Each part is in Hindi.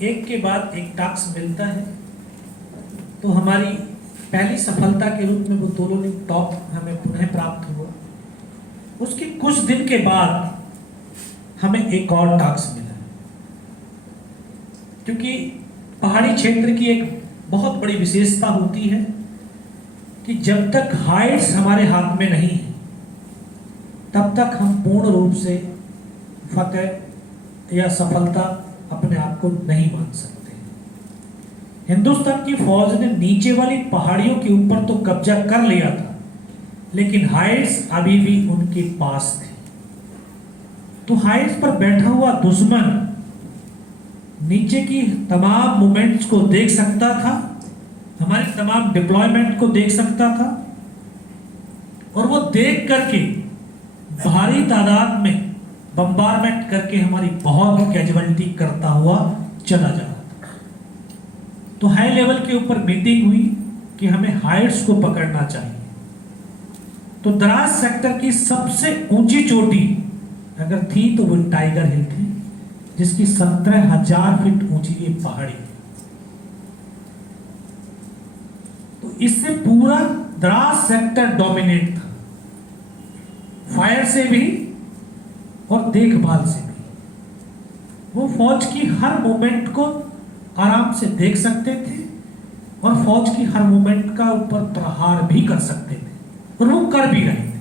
एक के बाद एक टास्क मिलता है, तो हमारी पहली सफलता के रूप में वो दोनों टॉप हमें पुनः प्राप्त हुआ। उसके कुछ दिन के बाद हमें एक और टास्क मिला, क्योंकि पहाड़ी क्षेत्र की एक बहुत बड़ी विशेषता होती है कि जब तक हाइट्स हमारे हाथ में नहीं है तब तक हम पूर्ण रूप से फतेह या सफलता अपने आप को नहीं मान सकते। हिंदुस्तान की फौज ने नीचे वाली पहाड़ियों के ऊपर तो कब्जा कर लिया था, लेकिन हाइट्स अभी भी उनके पास थे। तो हाइट्स पर बैठा हुआ दुश्मन नीचे की तमाम मूवमेंट्स को देख सकता था, हमारे तमाम डिप्लॉयमेंट को देख सकता था, और वो देख करके भारी तादाद में बम्बारमेंट करके हमारी बहुत कैजुअलिटी करता हुआ चला जा रहा था। तो हाई लेवल के ऊपर मीटिंग हुई कि हमें हाइट्स को पकड़ना चाहिए। तो द्रास सेक्टर की सबसे ऊंची चोटी अगर थी तो वो टाइगर हिल थी, जिसकी 17,000 फीट ऊंची ये पहाड़ी। तो इससे पूरा द्रास सेक्टर डोमिनेट था, फायर से भी और देखभाल से भी। वो फौज की हर मूवमेंट को आराम से देख सकते थे और फौज की हर मूवमेंट का ऊपर प्रहार भी कर सकते थे, और वो कर भी रहे थे।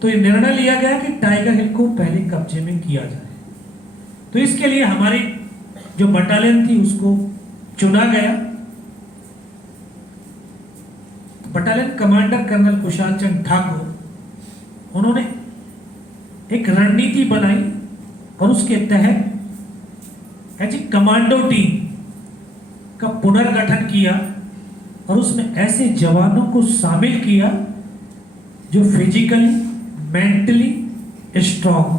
तो ये निर्णय लिया गया कि टाइगर हिल को पहले कब्जे में किया जाए। तो इसके लिए हमारी जो बटालियन थी उसको चुना गया। Battalion commander colonel Kushal Chand Thakur, उन्होंने एक रणनीति बनाई और उसके तहत एज ए कमांडो टीम का पुनर्गठन किया, और उसमें ऐसे जवानों को शामिल किया जो फिजिकली मेंटली स्ट्रांग।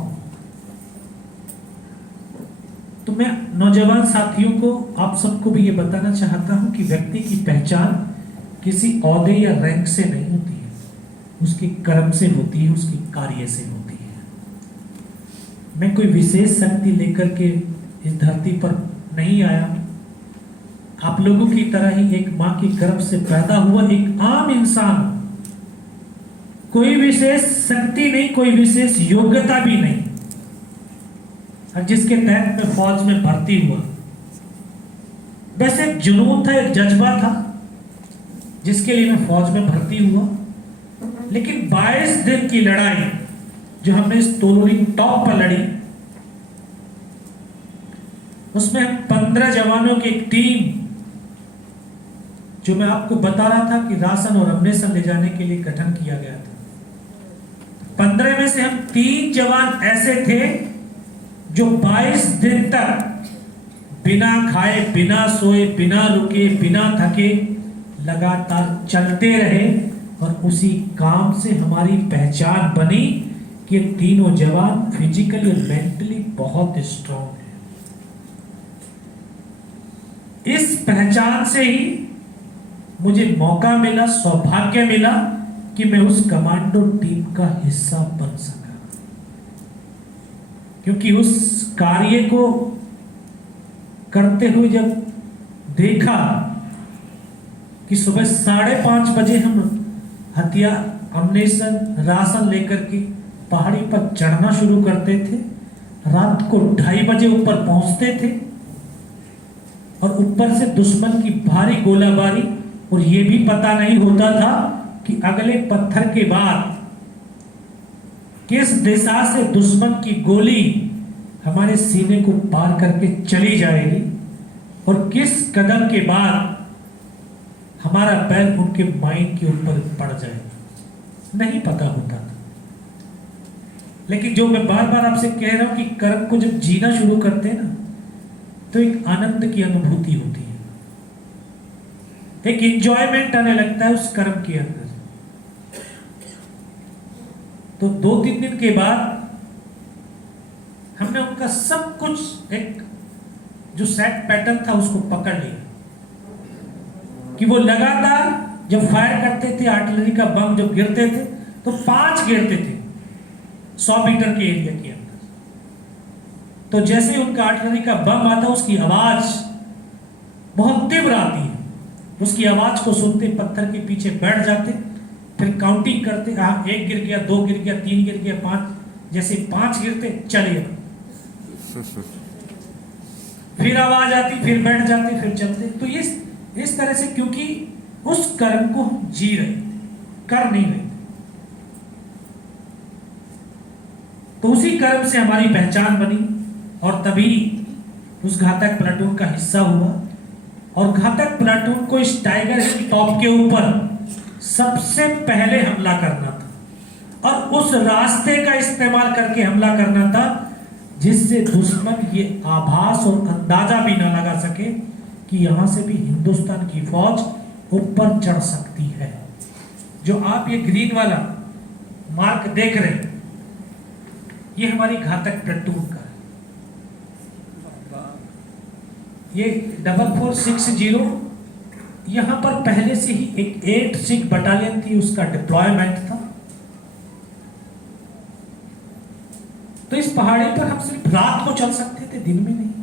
तो मैं नौजवान साथियों को, आप सबको भी ये बताना चाहता हूं कि व्यक्ति की पहचान किसी ओहदे या रैंक से नहीं होती है, उसके कर्म से होती है, उसकी कार्य से होती है। मैं कोई विशेष शक्ति लेकर के इस धरती पर नहीं आया। आप लोगों की तरह ही एक मां की गर्भ से पैदा हुआ एक आम इंसान, कोई विशेष शक्ति नहीं, कोई विशेष योग्यता भी नहीं, और जिसके तहत मैं फौज में भर्ती हुआ। बस एक जुनून था, एक जज्बा था जिसके लिए मैं फौज में भर्ती हुआ। लेकिन 22 दिन की लड़ाई जो हमने इस तोलोरिंग टॉप पर लड़ी, उसमें हम 15 जवानों की एक टीम, जो मैं आपको बता रहा था कि राशन और अम्नेशन ले जाने के लिए गठन किया गया था, 15 में से हम 3 जवान ऐसे थे जो 22 दिन तक बिना खाए, बिना सोए, बिना रुके, बिना थके लगातार चलते रहे, और उसी काम से हमारी पहचान बनी कि ये तीनों जवान फिजिकली और मेंटली बहुत स्ट्रांग हैं। इस पहचान से ही मुझे मौका मिला, सौभाग्य मिला कि मैं उस कमांडो टीम का हिस्सा बन सका, क्योंकि उस कार्य को करते हुए जब देखा कि सुबह 5:30 बजे हम हथियार, अम्नेशन, राशन लेकर के पहाड़ी पर चढ़ना शुरू करते थे, रात को 2:30 बजे ऊपर पहुंचते थे, और ऊपर से दुश्मन की भारी गोलाबारी, और यह भी पता नहीं होता था कि अगले पत्थर के बाद किस दिशा से दुश्मन की गोली हमारे सीने को पार करके चली जाएगी, और किस कदम के बाद हमारा पैर उनके माइंड के ऊपर पड़ जाएगा, नहीं पता होता था। लेकिन जो मैं बार बार आपसे कह रहा हूं कि कर्म को जब जीना शुरू करते हैं ना, तो एक आनंद की अनुभूति होती है, एक एंजॉयमेंट आने लगता है उस कर्म के अंदर। तो 2-3 दिन के बाद हमने उनका सब कुछ, एक जो सेट पैटर्न था उसको पकड़ लिया कि वो लगातार जब फायर करते थे, आर्टिलरी का बम जब गिरते थे तो 5 गिरते थे 100 मीटर के एरिया के अंदर। तो जैसे ही उनका आर्टिलरी का बम आता उसकी आवाज बहुत तीव्र आती है, उसकी आवाज को सुनते पत्थर के पीछे बैठ जाते, फिर काउंटिंग करते, हाँ 1 गिर गया, 2 गिर गया, 3 गिर गया, 5, जैसे 5 गिरते चलिए, फिर आवाज आती, फिर बैठ जाते, फिर चलते। तो इस तरह से, क्योंकि उस कर्म को हम जी रहे थे, कर नहीं रहे, तो उसी कर्म से हमारी पहचान बनी और तभी उस घातक प्लाटून का हिस्सा हुआ। और घातक प्लाटून को इस टाइगर हिल टॉप के ऊपर सबसे पहले हमला करना था और उस रास्ते का इस्तेमाल करके हमला करना था जिससे दुश्मन ये आभास और अंदाजा भी ना लगा सके कि यहां से भी हिंदुस्तान की फौज ऊपर चढ़ सकती है। जो आप ये ग्रीन वाला मार्क देख रहे हैं, ये हमारी घातक प्लाटून का है। ये 4460 यहां पर पहले से ही एक 8 सिख बटालियन थी, उसका डिप्लॉयमेंट था। तो इस पहाड़ी पर हम सिर्फ रात को चल सकते थे, दिन में नहीं।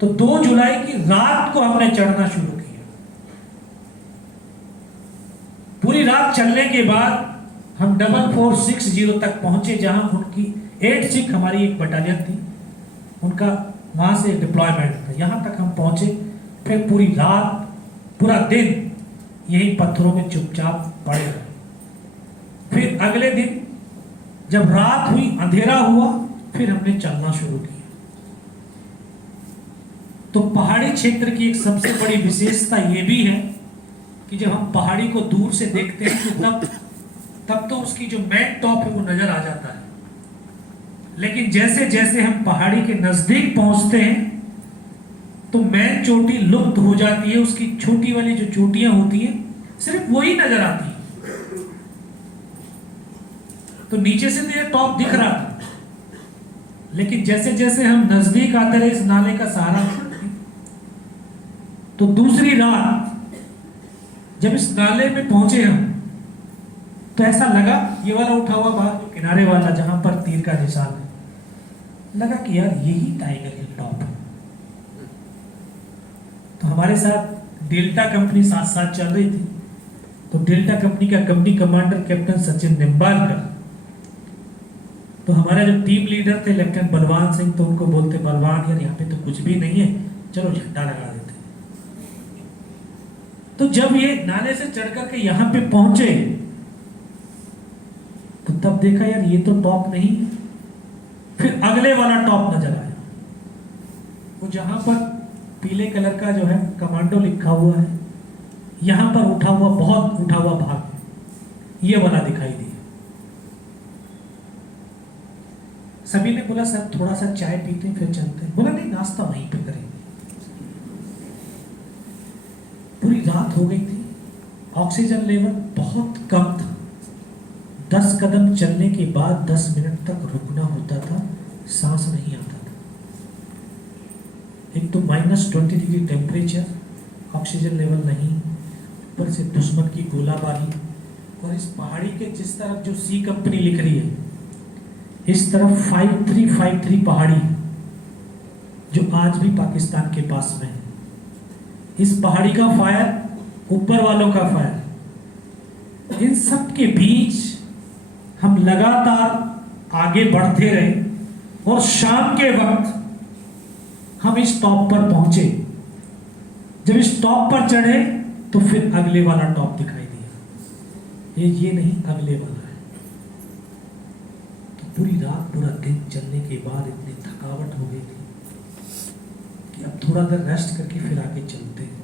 तो 2 जुलाई की रात को हमने चढ़ना शुरू किया। पूरी रात चलने के बाद हम 4460 तक पहुंचे, जहां उनकी 8 सिख हमारी एक बटालियन थी, उनका वहां से डिप्लॉयमेंट था। यहां तक हम पहुंचे, फिर पूरी रात पूरा दिन यही पत्थरों में चुपचाप पड़े रहे। फिर अगले दिन जब रात हुई, अंधेरा हुआ, फिर हमने चलना शुरू किया। तो पहाड़ी क्षेत्र की एक सबसे बड़ी विशेषता यह भी है कि जब हम पहाड़ी को दूर से देखते हैं तो तब तो उसकी जो मेन टॉप है वो नजर आ जाता है, लेकिन जैसे जैसे हम पहाड़ी के नजदीक पहुंचते हैं तो मेन चोटी लुप्त हो जाती है। उसकी छोटी वाली जो चोटियां होती हैं सिर्फ वही नजर आती है। तो नीचे से तो ये टॉप दिख रहा था, लेकिन जैसे जैसे हम नजदीक आते रहे इस नाले का सहारा, तो दूसरी रात जब इस नाले में पहुंचे हम, तो ऐसा लगा, ये वाला उठा हुआ बाहर जो किनारे वाला जहां पर तीर का निशान है, लगा कि यार यही टाइगर हिल टॉप है। तो हमारे साथ डेल्टा कंपनी साथ साथ चल रही थी। तो डेल्टा कंपनी का company commander captain Sachin Nimbalkar, तो हमारा जो टीम लीडर थे लेफ्टिनेंट बलवान सिंह, तो उनको बोलते, बलवान यार यहाँ पे तो कुछ भी नहीं है, चलो झंडा लगा देते। तो जब ये नाले से चढ़ करके यहाँ पे पहुंचे तो तब देखा यार ये तो टॉप नहीं। फिर अगले वाला टॉप नजर आया, वो जहां पर पीले कलर का जो है कमांडो लिखा हुआ है, यहां पर उठा हुआ, बहुत उठा हुआ भाग, ये वाला दिखाई दिया। सभी ने बोला सर थोड़ा सा चाय पीते हैं फिर चलते हैं। बोला नहीं, नाश्ता वहीं पे करेंगे। पूरी रात हो गई थी, ऑक्सीजन लेवल बहुत कम था। 10 कदम चलने के बाद 10 मिनट तक रुकना होता था, सांस नहीं आता था। एक तो -20 डिग्री टेम्परेचर, ऑक्सीजन लेवल नहीं, ऊपर से दुश्मन की गोलाबारी, और इस पहाड़ी के जिस तरफ जो सी कंपनी लिख रही है, इस तरफ 5353 पहाड़ी जो आज भी पाकिस्तान के पास में है। इस पहाड़ी का फायर, ऊपर वालों का फायर, इन सब के बीच हम लगातार आगे बढ़ते रहे और शाम के वक्त हम इस टॉप पर पहुंचे। जब इस टॉप पर चढ़े तो फिर अगले वाला टॉप दिखाई दिया, ये नहीं अगले वाला है। तो पूरी रात पूरा दिन चलने के बाद इतनी थकावट हो गई थी कि अब थोड़ा देर रेस्ट करके फिर आगे चलते हैं।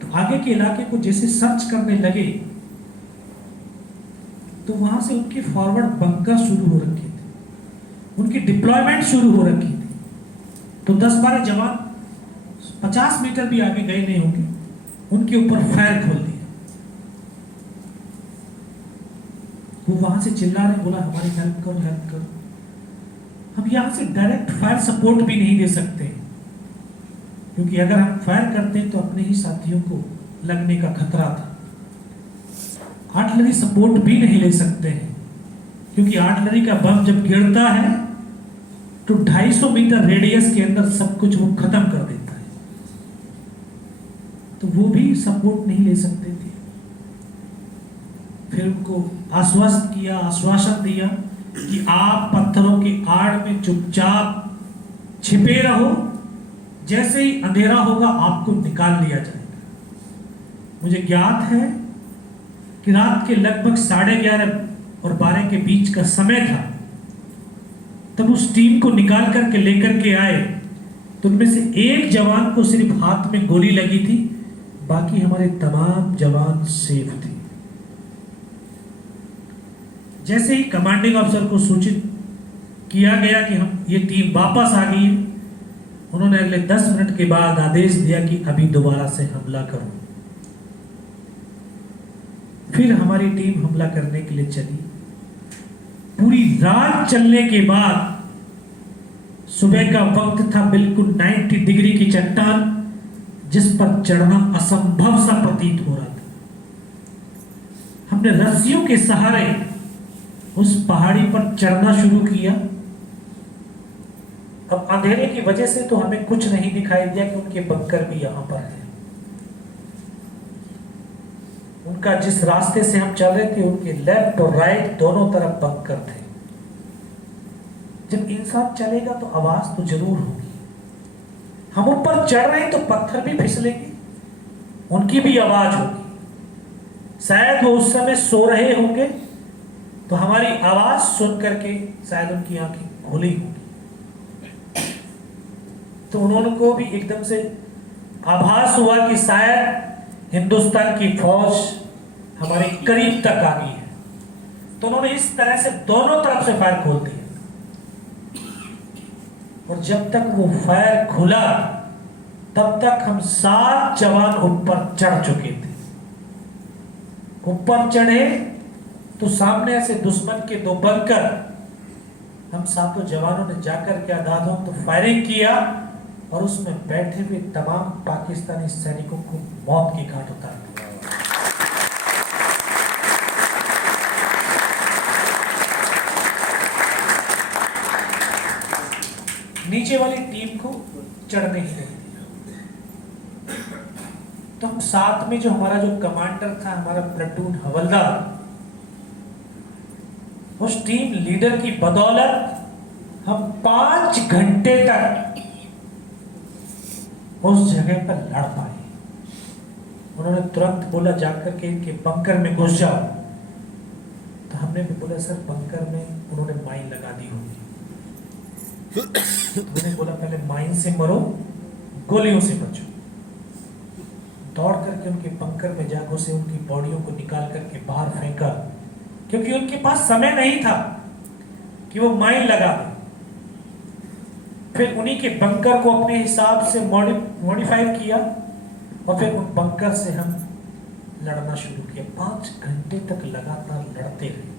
तो आगे के इलाके को जैसे सर्च करने लगे तो वहां से उनके फॉरवर्ड बंकर शुरू हो रखे थे, उनकी डिप्लॉयमेंट शुरू हो रखी थी। तो 10-12 जवान 50 मीटर भी आगे गए नहीं होंगे, उनके ऊपर फायर खोल दिया। वो वहां से चिल्ला रहे, बोला हमारी हेल्प करो, हेल्प करो। हम यहां से डायरेक्ट फायर सपोर्ट भी नहीं दे सकते, क्योंकि अगर हम फायर करते हैं तो अपने ही साथियों को लगने का खतरा था। आर्टिलरी सपोर्ट भी नहीं ले सकते हैं, क्योंकि आर्टिलरी का बम जब गिरता है तो 250 मीटर रेडियस के अंदर सब कुछ वो खत्म कर देता है। तो वो भी सपोर्ट नहीं ले सकते थे। फिर उनको आश्वस्त किया, आश्वासन दिया कि आप पत्थरों की आड़ में चुपचाप छिपे रहो, जैसे ही अंधेरा होगा आपको निकाल लिया जाएगा। मुझे ज्ञात है कि रात के लगभग 11:30 और 12 के बीच का समय था। तब उस टीम को निकाल करके लेकर के आए तो उनमें से एक जवान को सिर्फ हाथ में गोली लगी थी, बाकी हमारे तमाम जवान सेफ थे। जैसे ही कमांडिंग अफसर को सूचित किया गया कि हम ये टीम वापस आ गई है, उन्होंने अगले 10 मिनट के बाद आदेश दिया कि अभी दोबारा से हमला करो। फिर हमारी टीम हमला करने के लिए चली। पूरी रात चलने के बाद सुबह का वक्त था, बिल्कुल 90 डिग्री की चट्टान जिस पर चढ़ना असंभव सा प्रतीत हो रहा था। हमने रस्सियों के सहारे उस पहाड़ी पर चढ़ना शुरू किया। अब अंधेरे की वजह से तो हमें कुछ नहीं दिखाई दिया कि उनके बंकर भी यहां पर थे। उनका जिस रास्ते से हम चल रहे थे, उनके लेफ्ट और राइट दोनों तरफ बंकर थे। जब इंसान चलेगा तो आवाज तो जरूर होगी। हम ऊपर चढ़ रहे हैं तो पत्थर भी फिसलेंगे, उनकी भी आवाज होगी। शायद वो उस समय सो रहे होंगे तो हमारी आवाज सुन करके शायद उनकी आंखें खुली होंगी, तो उन्होंने को भी एकदम से आभास हुआ कि शायद हिंदुस्तान की फौज हमारे करीब तक आ गई है। तो उन्होंने इस तरह से दोनों तरफ से फायर खोल दिया। और जब तक वो फायर खुला तब तक हम 7 जवान ऊपर चढ़ चुके थे। ऊपर चढ़े तो सामने से दुश्मन के 2 बंकर, हम 7 जवानों ने जाकर के आधाधों तो फायरिंग किया और उसमें बैठे हुए तमाम पाकिस्तानी सैनिकों को मौत के घाट उतार दिया। नीचे वाली टीम को चढ़ने ही नहीं दिया। तो हम साथ में जो हमारा जो कमांडर था, हमारा प्लेटून हवलदार, उस टीम लीडर की बदौलत हम 5 घंटे तक उस जगह पर लड़ पाए। उन्होंने तुरंत बोला जाकर के इनके बंकर में घुस जाओ। तो हमने भी बोला सर बंकर में उन्होंने माइन लगा दी होगी। उन्होंने बोला पहले माइन से मरो, गोलियों से बचो। दौड़ करके उनके बंकर में जा घुसे, उनकी बॉडियों को निकाल करके बाहर फेंका, क्योंकि उनके पास समय नहीं था कि वो माइन लगा दे। फिर उन्हीं के बंकर को अपने हिसाब से मॉडिफाई किया और फिर उन बंकर से हम लड़ना शुरू किया। 5 घंटे तक लगातार लड़ते रहे।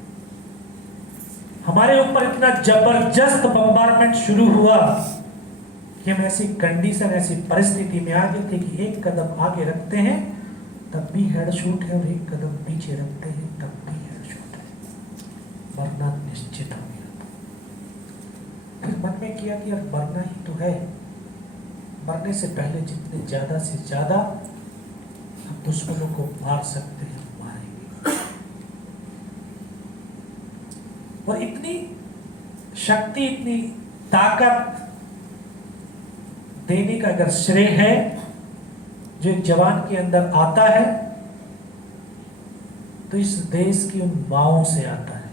हमारे ऊपर इतना जबरदस्त बम्बारमेंट शुरू हुआ कि हम ऐसी कंडीशन, ऐसी परिस्थिति में आ गए थे कि एक कदम आगे रखते हैं तब भी हेड शूट है और एक कदम पीछे रखते हैं तब भी हेड शूट है, मरना निश्चित हो गया। फिर मन में किया कि यार मरना ही तो है, मरने से पहले जितने ज्यादा से ज्यादा हम दुश्मनों को मार सकते हैं मारेंगे। और इतनी शक्ति, इतनी ताकत देने का अगर श्रेय है जो एक जवान के अंदर आता है तो इस देश की उन माओं से आता है।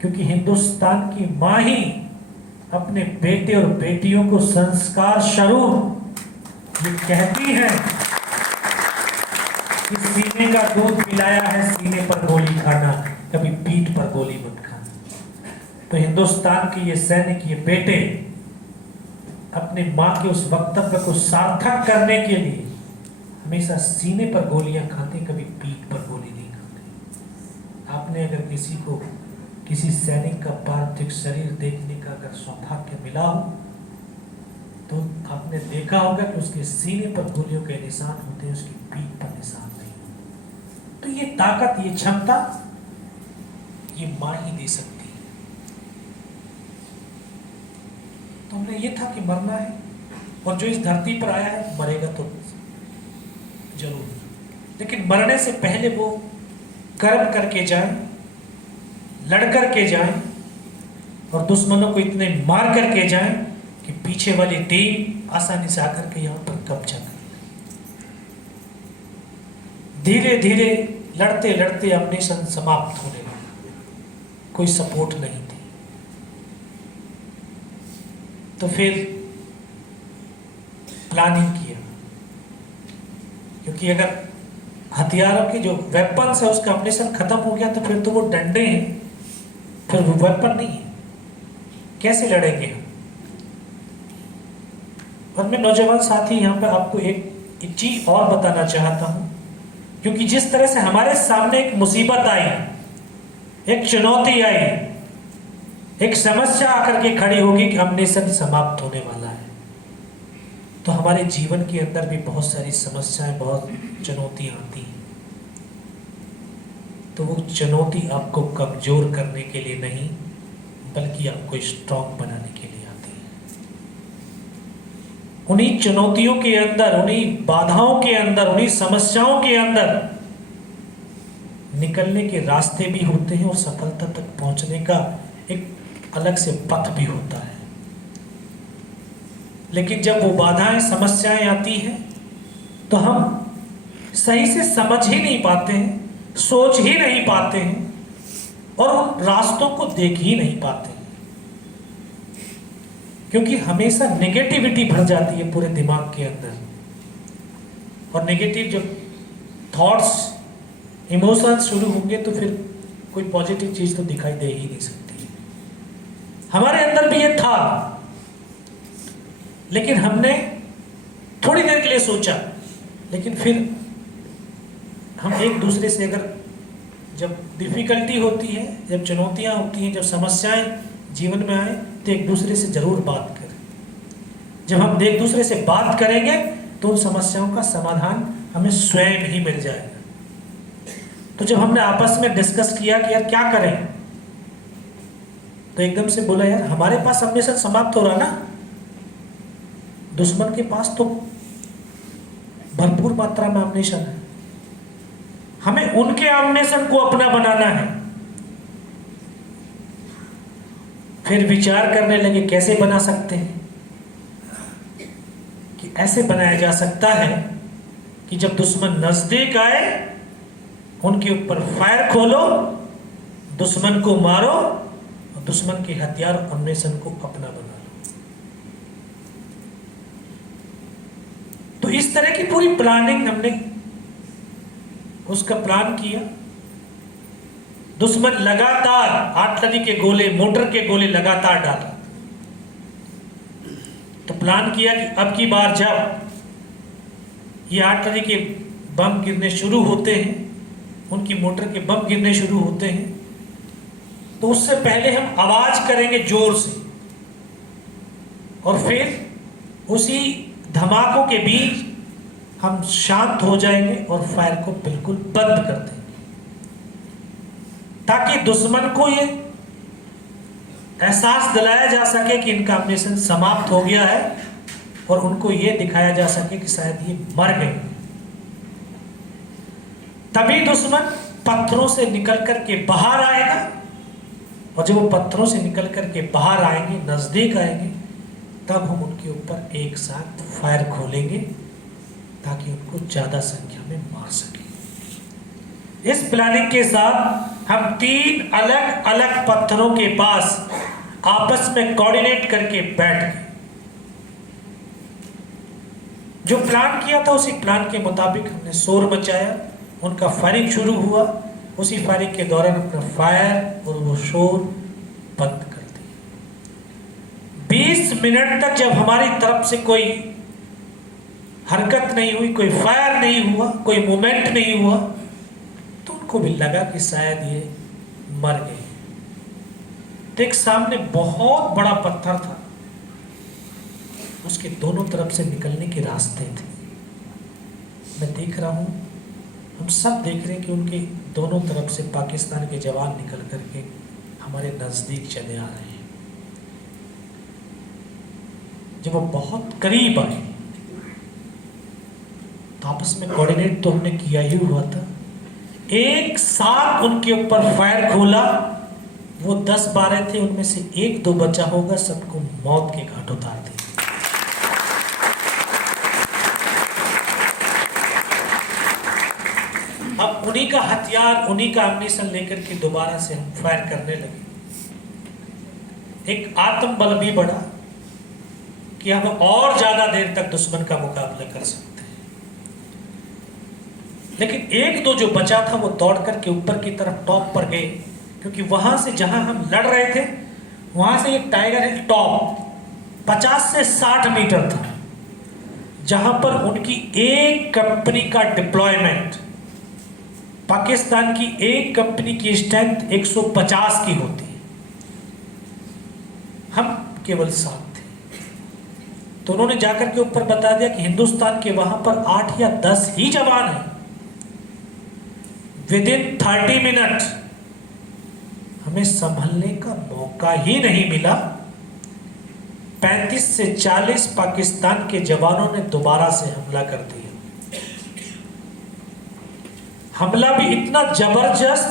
क्योंकि हिंदुस्तान की मां ही अपने बेटे और बेटियों को संस्कार स्वरूप ये कहती है कि सीने का दूध पिलाया है, सीने पर गोली खाना, कभी पीठ पर गोली मत खाना। तो हिंदुस्तान के ये सैनिक, ये बेटे अपने मां के उस वक्तव्य को सार्थक करने के लिए हमेशा सीने पर गोलियां खाते, कभी पीठ पर गोली नहीं खाते। आपने अगर किसी को, किसी सैनिक का पार्थिव शरीर देखने का अगर सौभाग्य मिला हो तो आपने देखा होगा कि उसके सीने पर गोलियों के निशान होते हैं, उसकी पीठ पर निशान नहीं। तो ये ताकत, ये क्षमता ये मां ही दे सकती है। तो हमने ये था कि मरना है, और जो इस धरती पर आया है मरेगा तो जरूर, लेकिन मरने से पहले वो कर्म करके जाए, लड़ करके जाए, और दुश्मनों को इतने मार करके जाए कि पीछे वाली टीम आसानी से आकर के यहाँ पर कब्जा कर। धीरे धीरे लड़ते लड़ते अपने सन समाप्त होने लगा, कोई सपोर्ट नहीं थी। तो फिर प्लानिंग किया, क्योंकि अगर हथियारों के जो वेपन्स है उसका अपनेशन खत्म हो गया तो फिर तो वो डंडे हैं, फिर वो वेपन नहीं है, कैसे लड़ेंगे हम। और मैं नौजवान साथी यहाँ पे आपको एक चीज और बताना चाहता हूं, क्योंकि जिस तरह से हमारे सामने एक मुसीबत आई, एक चुनौती आई, एक समस्या आकर के खड़ी होगी कि अपनेशन समाप्त होने वाला है, तो हमारे जीवन के अंदर भी बहुत सारी समस्याएं, बहुत चुनौतियां आती हैं। तो वो चुनौती आपको कमजोर करने के लिए नहीं, बल्कि आपको स्ट्रांग बनाने के लिए आती है। उन्हीं चुनौतियों के अंदर, उन्हीं बाधाओं के अंदर, उन्हीं समस्याओं के अंदर निकलने के रास्ते भी होते हैं, और सफलता तक पहुंचने का एक अलग से पथ भी होता है। लेकिन जब वो बाधाएं, समस्याएं आती हैं, तो हम सही से समझ ही नहीं पाते हैं, सोच ही नहीं पाते हैं, और उन रास्तों को देख ही नहीं पाते, क्योंकि हमेशा नेगेटिविटी भर जाती है पूरे दिमाग के अंदर, और नेगेटिव जब थॉट्स, इमोशंस शुरू होंगे तो फिर कोई पॉजिटिव चीज तो दिखाई दे ही नहीं सकती। हमारे अंदर भी ये था, लेकिन हमने थोड़ी देर के लिए सोचा, लेकिन फिर हम एक दूसरे से, अगर जब डिफिकल्टी होती है, जब चुनौतियां होती हैं, जब समस्याएं जीवन में आए, तो एक दूसरे से जरूर बात करें। जब हम एक दूसरे से बात करेंगे तो उन समस्याओं का समाधान हमें स्वयं ही मिल जाएगा। तो जब हमने आपस में डिस्कस किया कि यार क्या करें, तो एकदम से बोला, यार हमारे पास अपनेशन समाप्त हो रहा ना, दुश्मन के पास तो भरपूर मात्रा में अपनेशन है, हमें उनके अपनेशन को अपना बनाना है। फिर विचार करने लगे कैसे बना सकते हैं, कि ऐसे बनाया जा सकता है कि जब दुश्मन नजदीक आए, उनके ऊपर फायर खोलो, दुश्मन को मारो, और दुश्मन के हथियार अपनेशन को अपना बना लो। तो इस तरह की पूरी प्लानिंग हमने उसका प्लान किया। दुश्मन लगातार आर्टिलरी के गोले, मोटर के गोले लगातार डाला। तो प्लान किया कि अब की बार जब ये आर्टिलरी के बम गिरने शुरू होते हैं, उनकी मोटर के बम गिरने शुरू होते हैं, तो उससे पहले हम आवाज करेंगे जोर से, और फिर उसी धमाकों के बीच हम शांत हो जाएंगे और फायर को बिल्कुल बंद कर देंगे, ताकि दुश्मन को ये एहसास दिलाया जा सके कि इनका अपनेशन समाप्त हो गया है, और उनको ये दिखाया जा सके कि शायद ये मर गए। तभी दुश्मन पत्थरों से निकल करके बाहर आएगा, और जब वो पत्थरों से निकल करके बाहर आएंगे, नजदीक आएंगे, तब हम उनके ऊपर एक साथ फायर खोलेंगे, ताकि उनको ज्यादा संख्या में मार सके। इस प्लानिंग के साथ हम 3 अलग अलग पत्थरों के पास आपस में कोऑर्डिनेट करके बैठ गए। जो प्लान किया था उसी प्लान के मुताबिक हमने शोर मचाया, उनका फायरिंग शुरू हुआ, उसी फायरिंग के दौरान अपना फायर और वो शोर बंद कर दिया। 20 मिनट तक जब हमारी तरफ से कोई हरकत नहीं हुई, कोई फायर नहीं हुआ, कोई मूवमेंट नहीं हुआ, तो उनको भी लगा कि शायद ये मर गए। तो एक सामने बहुत बड़ा पत्थर था, उसके दोनों तरफ से निकलने के रास्ते थे। मैं देख रहा हूं, हम सब देख रहे हैं कि उनके दोनों तरफ से पाकिस्तान के जवान निकल करके हमारे नजदीक चले आ रहे हैं। जब वो बहुत करीब आए तो आपस में कोऑर्डिनेट तो हमने किया ही हुआ था, एक साथ उनके ऊपर फायर खोला। वो 10-12 थे, उनमें से 1-2 बचा होगा, सबको मौत के घाट उतार दिया। अब उन्हीं का हथियार, उन्हीं का एम्यूनिशन लेकर के दोबारा से हम फायर करने लगे। एक आत्मबल भी बढ़ा कि हम और ज्यादा देर तक दुश्मन का मुकाबला कर सकते हैं। लेकिन 1-2 जो बचा था वो दौड़ करके ऊपर की तरफ टॉप पर गए, क्योंकि वहां से जहां हम लड़ रहे थे वहां से एक टाइगर हिल टॉप 50 से 60 मीटर था, जहां पर उनकी एक कंपनी का डिप्लॉयमेंट, पाकिस्तान की एक कंपनी की स्ट्रेंथ 150 की होती है, हम केवल 7 थे। तो उन्होंने जाकर के ऊपर बता दिया कि हिंदुस्तान के वहां पर 8 या 10 ही जवान हैं। विदिन 30 मिनट हमें संभलने का मौका ही नहीं मिला। 35 से 40 पाकिस्तान के जवानों ने दोबारा से हमला कर दिया। हमला भी इतना जबरदस्त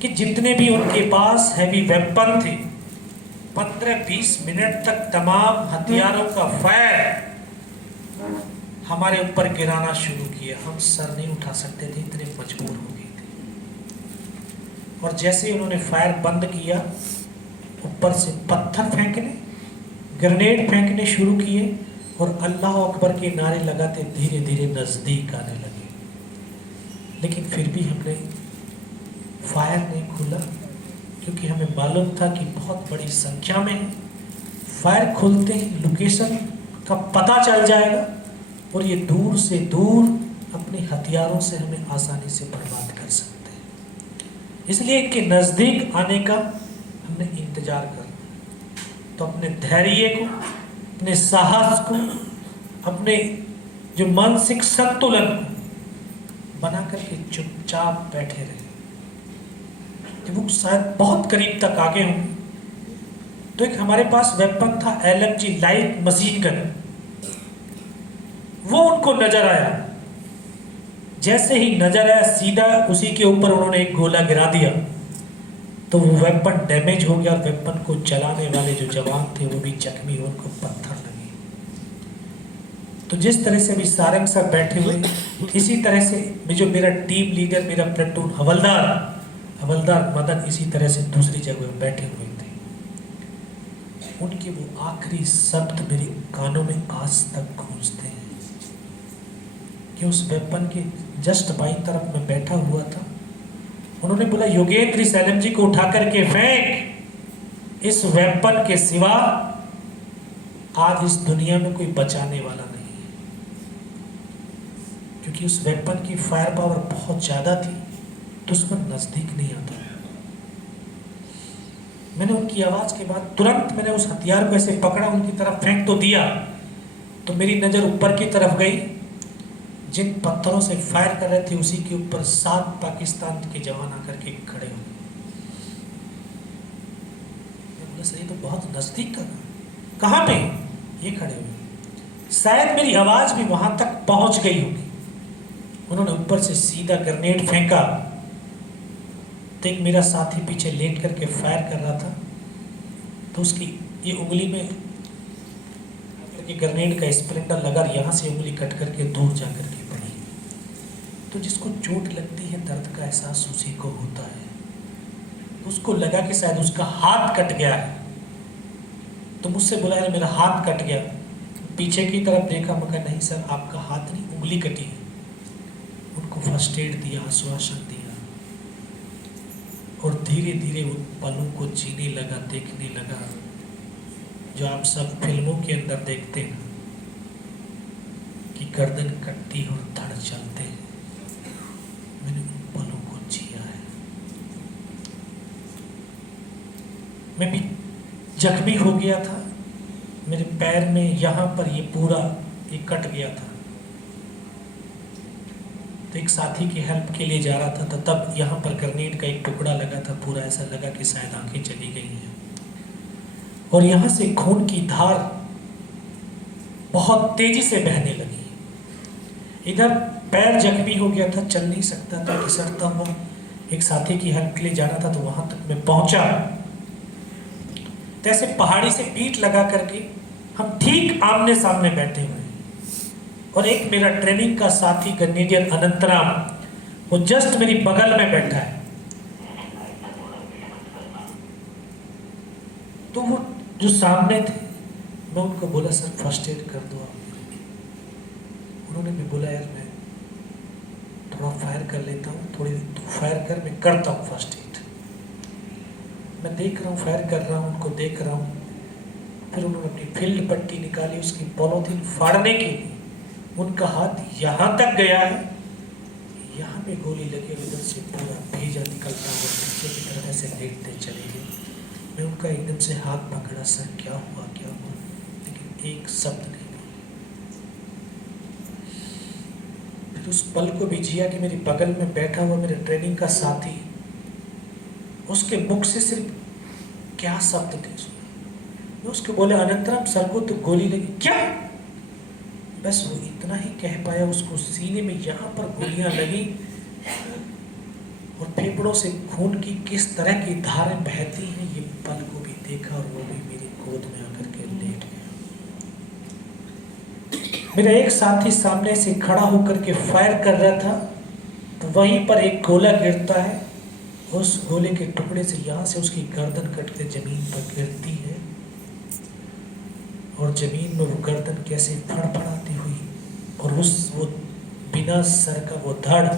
कि जितने भी उनके पास हैवी वेपन थे, 15-20 मिनट तक तमाम हथियारों का फायर हमारे ऊपर गिराना शुरू किया। हम सर नहीं उठा सकते थे, इतने मजबूर हो गए थे। और जैसे ही उन्होंने फायर बंद किया, ऊपर से पत्थर फेंकने, ग्रेनेड फेंकने शुरू किए और अल्लाह अकबर के नारे लगाते धीरे धीरे नजदीक आने लगे। लेकिन फिर भी हमने फायर नहीं खोला, क्योंकि हमें मालूम था कि बहुत बड़ी संख्या में है। फायर खोलते ही लोकेशन का पता चल जाएगा और ये दूर से दूर अपने हथियारों से हमें आसानी से बर्बाद कर सकते हैं। इसलिए इनके नज़दीक आने का हमने इंतजार कर। तो अपने धैर्य को, अपने साहस को, अपने जो मानसिक संतुलन को बना करके चुपचाप बैठे रहे। जब वो शायद बहुत करीब तक आगे होंगे तो एक हमारे पास वेपन था LMG लाइट मशीन गन, वो उनको नजर आया। जैसे ही नजर आया, सीधा उसी के ऊपर उन्होंने एक गोला गिरा दिया तो वो वेपन डैमेज हो गया और वेपन को चलाने वाले जो जवान थे वो भी जख्मी हो, उनको पत्थर लगे। तो जिस तरह से अभी सारंग साहब बैठे हुए, इसी तरह से जो मेरा टीम लीडर, मेरा प्लेटून हवलदार मदन इसी तरह से दूसरी जगह बैठे हुए थे। उनके वो आखिरी शब्द मेरे कानों में आज तक गूंजते हैं कि उस वेपन के जस्ट बाईं तरफ में बैठा हुआ था। उन्होंने बोला, योगेंद्र इस LMG को उठा करके फेंक, इस वेपन के सिवा आज इस दुनिया में कोई बचाने वाला नहीं है। क्योंकि उस वेपन की फायर पावर बहुत ज्यादा थी, दुश्मन नजदीक नहीं आता। मैंने उनकी आवाज के बाद तुरंत मैंने उस हथियार को ऐसे पकड़ा, उनकी तरफ फेंक तो दिया, तो मेरी नजर ऊपर की तरफ गई। जिन पत्थरों से फायर कर रहे थे उसी के ऊपर 7 पाकिस्तान के जवान आकर के खड़े हो गए। बोला, सर ये तो बहुत नजदीक का था। कहाँ पे? ये खड़े हुए। शायद मेरी आवाज भी वहां तक पहुंच गई होगी। उन्होंने ऊपर से सीधा ग्रेनेड फेंका तो एक मेरा साथी पीछे लेट करके फायर कर रहा था, तो उसकी ये उंगली में ग्रेनेड का स्प्लिंटर लगा, यहाँ से उंगली कट करके दूर जा करके पड़ी। तो जिसको चोट लगती है दर्द का एहसास उसी को होता है। उसको लगा कि शायद उसका हाथ कट गया है, तो मुझसे बोला, यार मेरा हाथ कट गया। पीछे की तरफ देखा, मगर नहीं सर आपका हाथ नहीं, उंगली कटी है। उनको फर्स्ट एड दिया, आश्वासन दिया और धीरे धीरे उन पलों को जीने लगा, देखने लगा जो आप सब फिल्मों के अंदर देखते हैं कि गर्दन कटती और धड़ चलते हैं। मैंने उन पलों को जिया है। मैं भी जख्मी हो गया था, मेरे पैर में यहाँ पर ये पूरा ये कट गया था। तो एक साथी की हेल्प के लिए जा रहा था, तो तब यहाँ पर ग्रेनेड का एक टुकड़ा लगा था, पूरा ऐसा लगा कि शायद आंखें चली गई हैं। और यहाँ से खून की धार बहुत तेजी से बहने लगी। इधर पैर जख्मी हो गया था, चल नहीं सकता था, घिसटता हुआ एक साथी की हेल्प के लिए जाना था, तो वहां तक मैं पहुंचा। तो ऐसे पहाड़ी से पीठ लगा करके हम ठीक आमने सामने बैठे हुए हैं, और एक मेरा ट्रेनिंग का साथी कैनेडियन अनंतराम, वो जस्ट मेरी बगल में बैठा है। तो वो जो सामने थे, मैं उनको बोला सर फर्स्ट एड कर दो आप। उन्होंने भी बोला यार मैं थोड़ा फायर कर लेता हूँ, थोड़ी तू फायर कर, मैं करता हूँ फर्स्ट एड। मैं देख रहा हूँ, फायर कर रहा हूँ, उनको देख रहा हूँ। फिर उन्होंने अपनी फील्ड पट्टी निकाली, उसकी पॉलीथीन फाड़ने के लिए उनका हाथ यहाँ तक गया है, यहाँ पे गोली लगी, उधर से पूरा भेजा निकलता हुआ पीछे की तरफ से लेटते चले गए। मैं उनका एकदम से हाथ पकड़ा, सर क्या हुआ क्या हुआ, लेकिन एक शब्द नहीं बोला। फिर उस पल को भी जिया कि मेरी बगल में बैठा हुआ मेरे ट्रेनिंग का साथी, उसके मुख से सिर्फ क्या शब्द थे सुना। मैं उसको बोले अनंतराम सर को तो गोली लगी क्या? बस वो इतना ही कह पाया। उसको सीने में यहाँ पर गोलियां लगी और फेफड़ों से खून की किस तरह की धारें बहती हैं, ये पल को भी देखा, और वो भी मेरी गोद में आकर के लेट गया। मेरा एक साथी सामने से खड़ा होकर के फायर कर रहा था, तो वहीं पर एक गोला गिरता है, उस गोले के टुकड़े से यहाँ से उसकी गर्दन कट के जमीन पर गिरती है, और जमीन में वो गर्दन कैसे फड़फड़ाती हुई, और वो बिना सर का वो धड़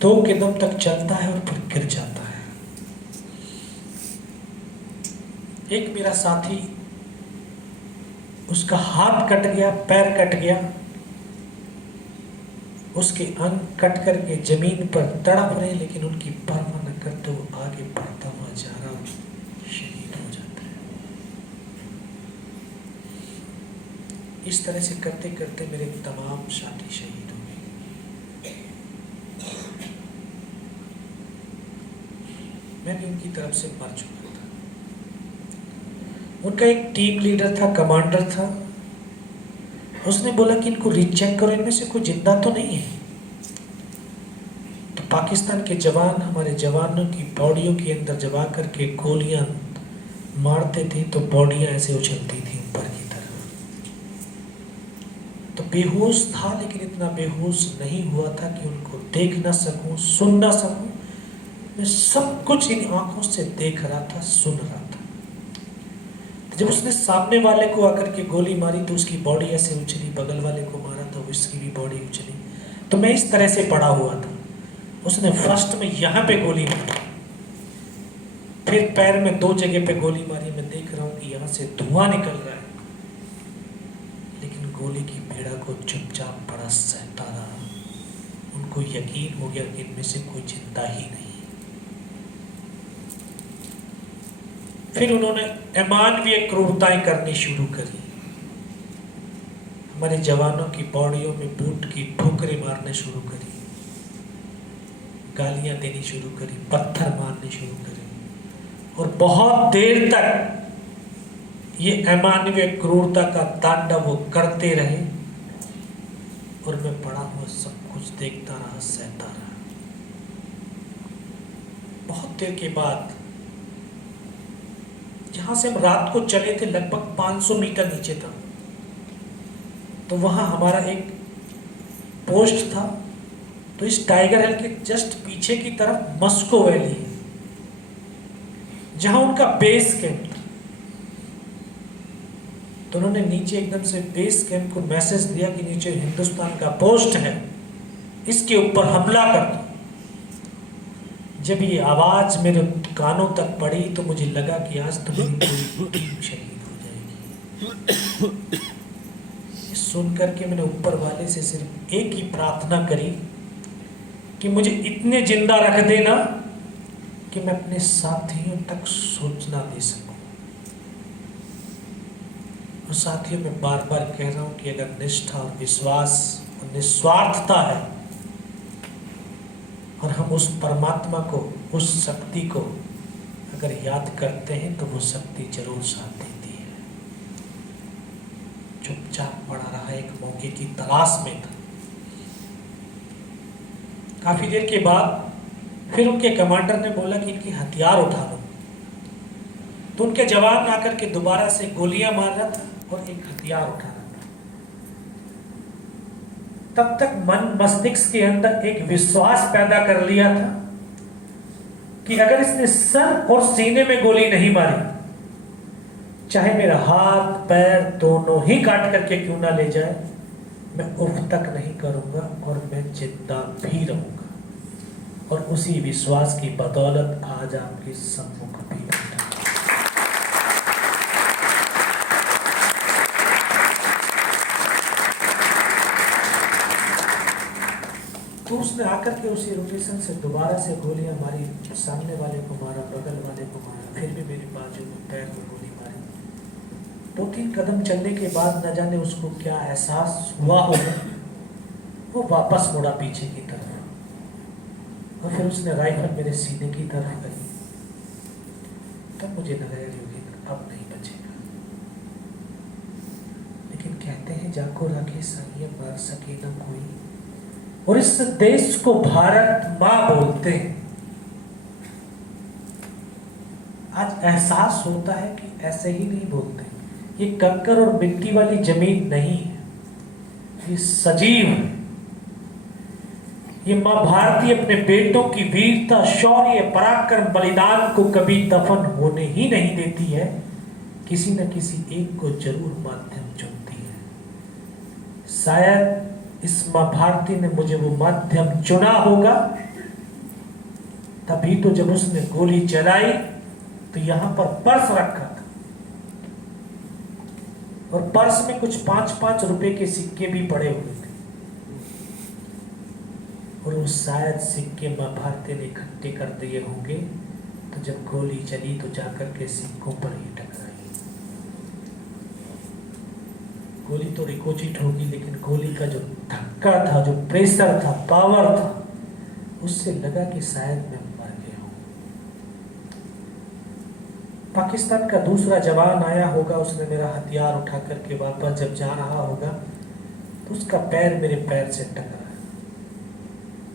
2 कदम तक चलता है और फिर गिर जाता है। एक मेरा साथी, उसका हाथ कट गया, पैर कट गया, उसके अंग कट करके जमीन पर तड़प रहे, लेकिन उनकी परवाह न करते वो आगे बढ़ता हुआ जा रहा, शहीद हो जाता है। इस तरह से करते करते मेरे तमाम साथी शहीद हो गए। मैं भी उनकी तरफ से मर चुका था। उनका एक टीम लीडर था, कमांडर था, उसने बोला कि इनको रीचेक करो, इनमें से कोई जिंदा तो नहीं है। तो पाकिस्तान के जवान हमारे जवानों की बॉडियों के अंदर जमा करके गोलियां मारते थे, तो बॉडियां ऐसे उछलती थी ऊपर की तरफ। तो बेहोश था, लेकिन इतना बेहोश नहीं हुआ था कि उनको देख ना सकूं, सुन ना सकूं। मैं सब कुछ इन आंखों से देख रहा था, सुन रहा था। जब उसने सामने वाले को आकर के गोली मारी, तो उसकी बॉडी ऐसे उछली, बगल वाले को मारा तो उसकी भी बॉडी उछली। तो मैं इस तरह से पड़ा हुआ था। उसने फर्स्ट में यहाँ पे गोली मारी, फिर पैर में 2 जगह पे गोली मारी। मैं देख रहा हूँ कि यहाँ से धुआं निकल रहा है, लेकिन गोली की पीड़ा को चुपचाप पड़ा सहता रहा। उनको यकीन हो गया कि इनमें से कोई जिंदा ही नहीं। फिर उन्होंने अमानवीय क्रूरताएं करनी शुरू करी। हमारे जवानों की बॉडियों में बूट की ठोकरें मारने शुरू करी, गालियां देनी शुरू करी, पत्थर मारने शुरू करे, और बहुत देर तक ये अमानवीय क्रूरता का तांडव वो करते रहे। और मैं पड़ा हुआ सब कुछ देखता रहा, सहता रहा। बहुत देर के बाद, जहां से हम रात को चले थे, लगभग 500 मीटर नीचे था, तो वहां हमारा एक पोस्ट था। तो इस टाइगर हिल के जस्ट पीछे की तरफ मस्को वैली है, जहां उनका बेस कैंप था। तो उन्होंने नीचे एकदम से बेस कैंप को मैसेज दिया कि नीचे हिंदुस्तान का पोस्ट है, इसके ऊपर हमला कर दो। जब ये आवाज मेरे कानों तक पड़ी, तो मुझे लगा कि आज तो मेरी पूरी टीम शहीद हो जाएगी। सुन करके मैंने ऊपर वाले से सिर्फ एक ही प्रार्थना करी कि मुझे इतने जिंदा रख देना कि मैं अपने साथियों तक सोचना दे सकूं। और साथियों, मैं बार बार कह रहा हूं कि अगर निष्ठा और विश्वास और निस्वार्थता है, और हम उस परमात्मा को, उस शक्ति को अगर याद करते हैं, तो वो शक्ति जरूर साथ देती है। चुपचाप पड़ा रहा, एक मौके की तलाश में था। काफी देर के बाद फिर उनके कमांडर ने बोला कि इनके हथियार उठा लो, तो उनके जवान आकर के दोबारा से गोलियां मार रहा था और एक हथियार उठा रहा था। तब तक मन मस्तिष्क के अंदर एक विश्वास पैदा कर लिया था कि अगर इसने सर और सीने में गोली नहीं मारी, चाहे मेरा हाथ पैर दोनों ही काट करके क्यों ना ले जाए, मैं उफ तक नहीं करूंगा और मैं जिंदा भी रहूंगा। और उसी विश्वास की बदौलत आज आपके सम्मुख भी बैठा। तो उसने आकर के उसी रोटेशन से दोबारा से गोलियां मारी, सामने वाले को मारा, बगल वाले को मारा, फिर भी मेरे बाजू में पैर में गोली मारी। 2-3 कदम चलने के बाद न जाने उसको क्या एहसास हुआ होगा, वो वापस मुड़ा पीछे की तरफ और फिर उसने राइफल मेरे सीने की तरफ करी। तब मुझे लगा योगेंद्र अब नहीं बचेगा, लेकिन कहते हैं जाको राखे संयम मार सके न कोई, और इस देश को भारत मां बोलते हैं। आज एहसास होता है कि ऐसे ही नहीं बोलते, ये कंकर और मिट्टी वाली जमीन नहीं है, ये सजीव है। ये मां भारती अपने बेटों की वीरता, शौर्य, पराक्रम, बलिदान को कभी दफन होने ही नहीं देती है। किसी न किसी एक को जरूर माध्यम चुनती है। शायद इस मां भारती ने मुझे वो माध्यम चुना होगा, तभी तो जब उसने गोली चलाई तो यहां पर पर्स रखा था और पर्स में कुछ 5-5 रुपए के सिक्के भी पड़े हुए थे, और वो शायद सिक्के मां भारती ने इकट्ठे कर दिए होंगे। तो जब गोली चली तो जाकर के सिक्कों पर ही टकराई। गोली तो रिकोचिट होगी, लेकिन गोली का जो धक्का था, जो प्रेशर था, पावर था, उससे लगा कि शायद मैं मर गया हूं। पाकिस्तान का दूसरा जवान आया होगा, उसने मेरा हथियार उठा करके वापस जब जा रहा होगा तो उसका पैर मेरे पैर से टकरा।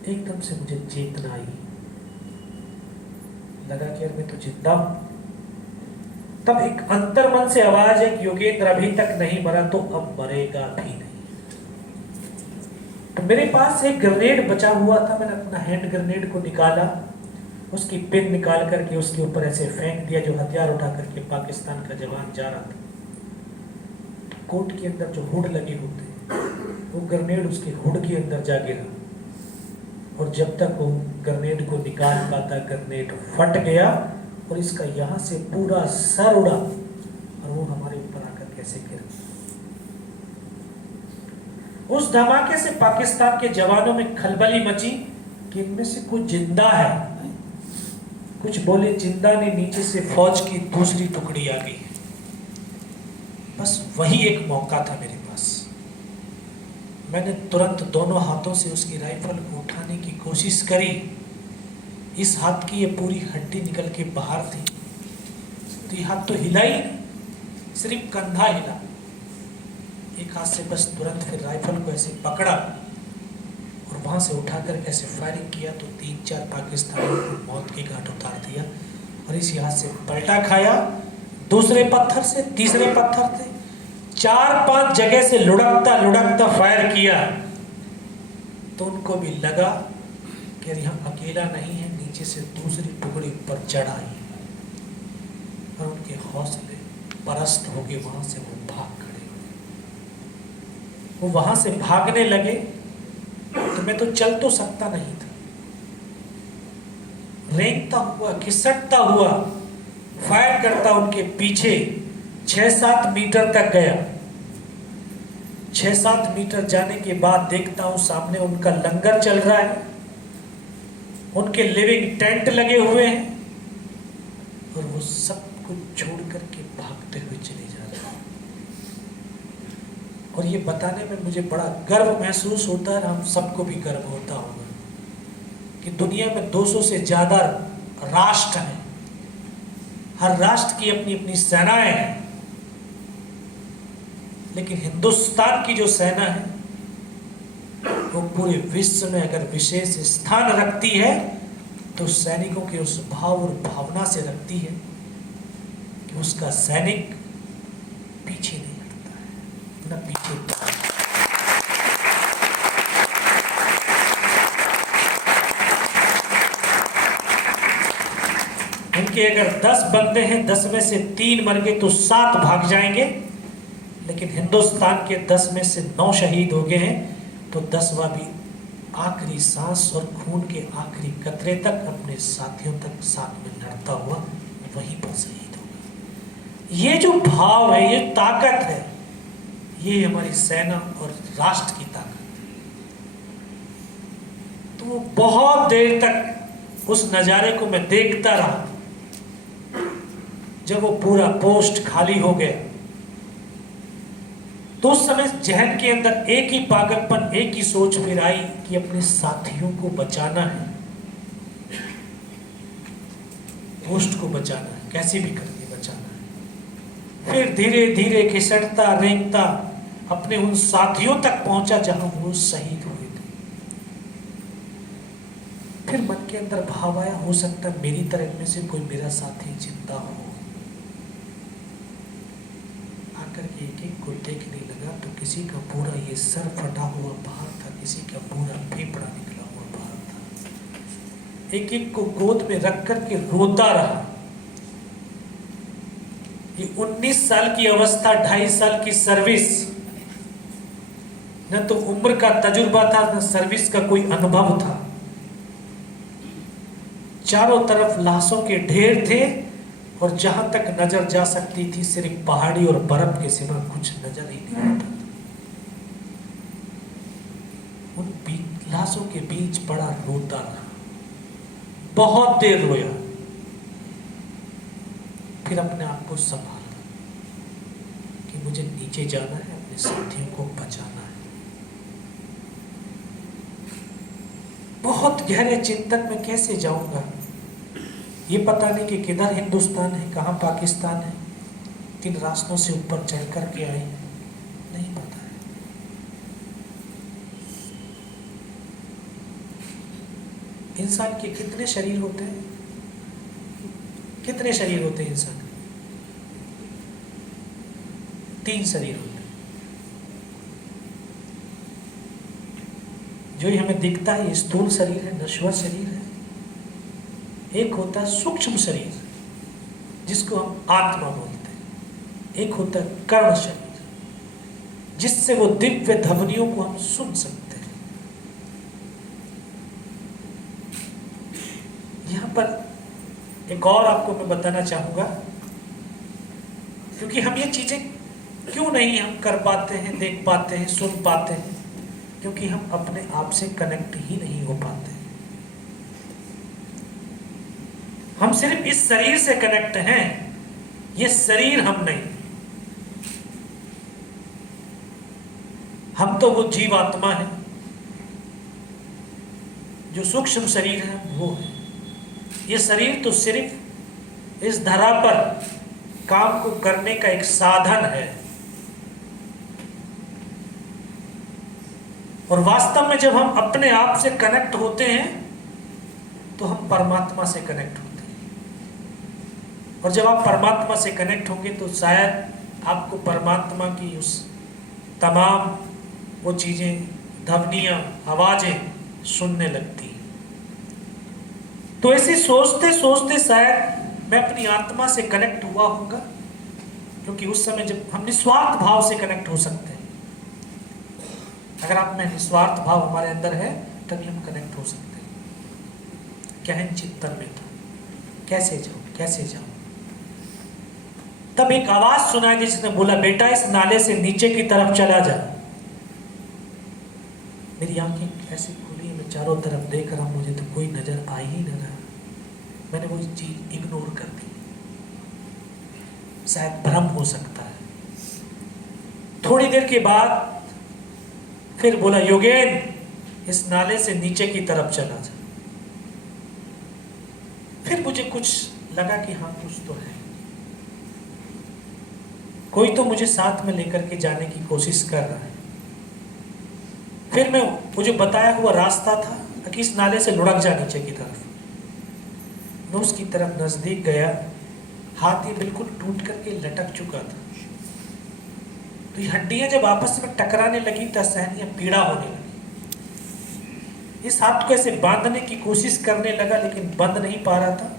एकदम से मुझे चेतना आई, लगा कि यार मैं तो जिंदा हूं। तब एक अंतर्मन से आवाज है कि योगेंद्र अभी तक नहीं मरा तो अब मरेगा भी नहीं। तो मेरे पास एक ग्रेनेड बचा हुआ था, मैंने अपना हैंड ग्रेनेड को निकाला, उसकी पिन निकाल करके उसके ऊपर ऐसे फेंक दिया, जो हथियार उठा करके पाकिस्तान का जवान जा रहा था। तो कोट के अंदर जो हुड लगे होते, वो ग्रेनेड उसके हुड के अंदर जा गिरा, और जब तक वो ग्रेनेड को निकाल पाता, ग्रेनेड फट गया और इसका यहां से पूरा सर उड़ा और वो हमारे ऊपर आकर कैसे गिर। उस धमाके से पाकिस्तान के जवानों में खलबली मची कि इनमें से कुछ जिंदा है, कुछ बोले जिंदा नहीं, नीचे से फौज की दूसरी टुकड़ी आ गई। बस वही एक मौका था मेरे पास। मैंने तुरंत दोनों हाथों से उसकी राइफल को उठाने की कोशिश करी। इस हाथ की ये पूरी हड्डी निकल के बाहर थी, तो ये हाथ तो हिला ही नहीं, सिर्फ कंधा हिला। एक हाथ से बस तुरंत फिर राइफल को ऐसे पकड़ा और वहां से उठाकर कैसे फायरिंग किया, तो 3-4 पाकिस्तानियों को मौत के घाट उतार दिया। और इसी हाथ से पलटा खाया, दूसरे पत्थर से, तीसरे पत्थर से, 4-5 जगह से लुढ़कता लुढ़कता फायर किया। तो उनको भी लगा कि हम अकेला नहीं है, नीचे से दूसरी टुकड़ी ऊपर चढ़ आई, और उनके हौसले परस्त हो गए। वहां से वो भाग खड़े हुए, वो वहां से भागने लगे तो मैं तो चल तो सकता नहीं था। रेंगता हुआ, खिसकता हुआ, फायर करता उनके पीछे 6-7 मीटर तक गया। 6-7 मीटर जाने के बाद देखता हूं सामने उनका लंगर चल रहा है, उनके लिविंग टेंट लगे हुए हैं, और वो सब कुछ छोड़ करके भागते हुए चले जा रहे हैं। और ये बताने में मुझे बड़ा गर्व महसूस होता है, हम सबको भी गर्व होता होगा कि दुनिया में 200 से ज्यादा राष्ट्र हैं, हर राष्ट्र की अपनी अपनी सेनाएं हैं, लेकिन हिंदुस्तान की जो सेना है वो पूरे विश्व में अगर विशेष स्थान रखती है तो सैनिकों के उस भाव और भावना से रखती है कि उसका सैनिक पीछे नहीं हटता है, न पीछे। उनके अगर 10 बंदे हैं, 10 में से 3 मर गए तो 7 भाग जाएंगे, लेकिन हिंदुस्तान के 10 में से 9 शहीद हो गए हैं तो 10वां भी आखिरी सांस और खून के आखिरी कतरे तक अपने साथियों तक साथ में लड़ता हुआ वहीं पर शहीद होगा। ये जो भाव है, ये ताकत है, ये हमारी सेना और राष्ट्र की ताकत है। तो बहुत देर तक उस नजारे को मैं देखता रहा। जब वो पूरा पोस्ट खाली हो गया तो उस समय जहन के अंदर एक ही पागलपन, एक ही सोच फिर आई कि अपने साथियों को बचाना है, पोस्ट को बचाना है, कैसे भी करके बचाना है। फिर धीरे धीरे घिसटता रेंगता अपने उन साथियों तक पहुंचा जहां वो शहीद हुए थे। फिर मन के अंदर भाव आया, हो सकता है मेरी तरफ में से कोई मेरा साथी जिंदा हो। करके एक को देखने लगा तो किसी का पूरा ये सर फटा हुआ बाहर था, किसी का पूरा फेफड़ा निकला हुआ बाहर था। एक एक को गोद में रख करके रोता रहा। ये 19 साल की अवस्था, 2.5 साल की सर्विस, न तो उम्र का तजुर्बा था न सर्विस का कोई अनुभव था। चारों तरफ लाशों के ढेर थे और जहां तक नजर जा सकती थी सिर्फ पहाड़ी और बर्फ के सिवा कुछ नजर ही नहीं आता। उन लाशों के बीच पड़ा रोता रहा, बहुत देर रोया, फिर अपने आप को संभाला कि मुझे नीचे जाना है, अपने साथियों को बचाना है। बहुत गहरे चिंतन में कैसे जाऊंगा, ये पता नहीं कि किधर हिंदुस्तान है, कहाँ पाकिस्तान है, किन रास्तों से ऊपर चढ़ करके आए, नहीं पता है। इंसान के कितने शरीर होते हैं, कितने शरीर होते हैं इंसान? 3 शरीर होते हैं। जो हमें दिखता है स्थूल शरीर है, नश्वर शरीर है। एक होता है सूक्ष्म शरीर जिसको हम आत्मा बोलते हैं। एक होता है कर्ण शरीर जिससे वो दिव्य ध्वनियों को हम सुन सकते हैं। यहां पर एक और आपको मैं बताना चाहूंगा, क्योंकि हम ये चीजें क्यों नहीं हम कर पाते हैं, देख पाते हैं, सुन पाते हैं, क्योंकि हम अपने आप से कनेक्ट ही नहीं हो पाते। हम सिर्फ इस शरीर से कनेक्ट हैं, ये शरीर हम नहीं। हम तो वो जीवात्मा है, जो सूक्ष्म शरीर है वो है। ये शरीर तो सिर्फ इस धरा पर काम को करने का एक साधन है, और वास्तव में जब हम अपने आप से कनेक्ट होते हैं तो हम परमात्मा से कनेक्ट होते हैं। और जब आप परमात्मा से कनेक्ट होंगे तो शायद आपको परमात्मा की उस तमाम वो चीजें, ध्वनियां, आवाजें सुनने लगती हैं। तो ऐसे सोचते सोचते शायद मैं अपनी आत्मा से कनेक्ट हुआ होऊंगा, क्योंकि उस समय जब हम निस्वार्थ भाव से कनेक्ट हो सकते हैं। अगर आप में निस्वार्थ भाव हमारे अंदर है तभी हम कनेक्ट हो सकते हैं। गहन चिंतन में था, कैसे जाऊं, कैसे जाऊं। तब एक आवाज सुनाई जिसने बोला, बेटा इस नाले से नीचे की तरफ चला जा। मेरी आंखें ऐसे खुली, मैं चारों तरफ देख रहा हूं, मुझे तो कोई नजर आ ही नहीं रहा। मैंने वो चीज इग्नोर कर दी, शायद भ्रम हो सकता है। थोड़ी देर के बाद फिर बोला, योगेन इस नाले से नीचे की तरफ चला जा। फिर मुझे कुछ लगा कि हाँ कुछ तो है, कोई तो मुझे साथ में लेकर के जाने की कोशिश कर रहा है। फिर मैं वो जो बताया हुआ रास्ता था कि इस नाले से लुढ़क जा नीचे की तरफ, मैं उसकी तरफ नजदीक गया, हाथ ये बिल्कुल टूट करके लटक चुका था। तो ये हड्डियां जब आपस में टकराने लगी तो असहनीय पीड़ा होने लगी। इस हाथ को ऐसे बांधने की कोशिश करने लगा लेकिन बंध नहीं पा रहा था,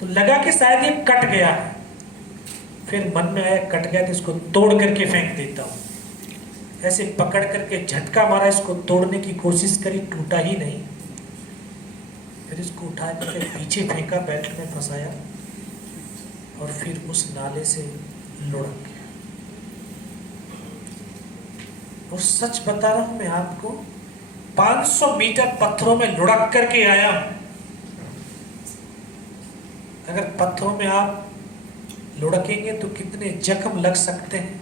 तो लगा कि शायद ये कट गया है। फिर मन में आया कट गया तो इसको तोड़ करके फेंक देता हूँ। ऐसे पकड़ करके झटका मारा, इसको तोड़ने की कोशिश करी, टूटा ही नहीं। फिर इसको उठा करके पीछे फेंका, बेल्ट में फंसाया और फिर उस नाले से लुढ़क गया। और सच बता रहा हूं मैं आपको, 500 मीटर पत्थरों में लुढ़क करके आया। अगर पत्थरों में आप लुढ़केंगे तो कितने जख्म लग सकते हैं